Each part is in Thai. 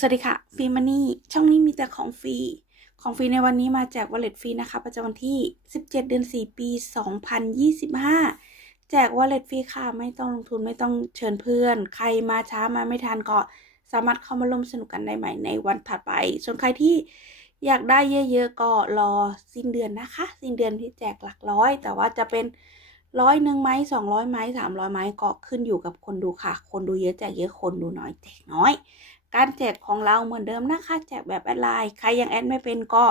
สวัสดีค่ะฟรีมันนี่ช่องนี้มีแต่ของฟรี ของฟรีในวันนี้มาแจกวอลเล็ตฟรีนะคะ ประจำวันที่ 17 เดือน 4 ปี 2025 แจกวอลเล็ตฟรีค่ะ ไม่ต้องลงทุนไม่ต้องเชิญเพื่อน ใครมาช้ามาไม่ทันก็สามารถเข้ามาร่วมสนุกกันได้ใหม่ในวันถัดไป ส่วนใครที่อยากได้เยอะๆก็รอสิ้นเดือนนะคะ สิ้นเดือนที่แจกหลักร้อย แต่ว่าจะเป็นร้อยหนึ่งไหมสองร้อยไหมสามร้อยไหมก็ขึ้นอยู่กับคนดูค่ะ คนดูเยอะแจกเยอะคนดูน้อยแจกน้อย การแจกของเราเหมือนเดิมนะคะ แจกแบบแอดไลน์ ใครยังแอดไม่เป็นก็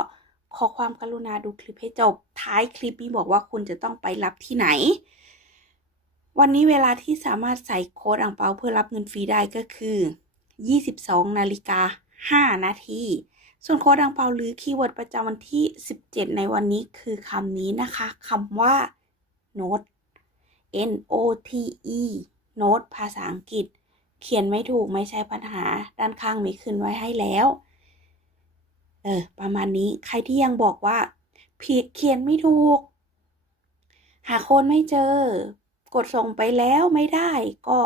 ขอความกรุณาดูคลิปให้จบ ท้ายคลิปนี้บอกว่าคุณจะต้องไปรับที่ไหน วันนี้เวลาที่สามารถใส่โค้ดอ่างเปาเพื่อรับเงินฟรีได้ก็คือ 22 นาฬิกา 5 นาที ส่วนโค้ดอ่างเปาหรือคีย์เวิร์ดประจำวันที่ 17 ในวันนี้คือคำนี้นะคะคำว่า note N O T E note ภาษาอังกฤษ เขียนไม่ถูกไม่ใช่ปัญหา ด้านข้างมีขึ้นไว้ให้แล้ว เออ ประมาณนี้ใครที่ยังบอกว่าผิดเขียนไม่ถูก หาโคนไม่เจอ กดส่งไปแล้วไม่ได้ก็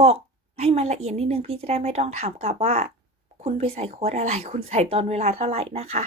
บอกให้มันละเอียดนิดนึงพี่จะได้ไม่ต้องถามกลับว่า คุณไปใส่โค้ดอะไร คุณใส่ตอนเวลาเท่าไหร่นะคะ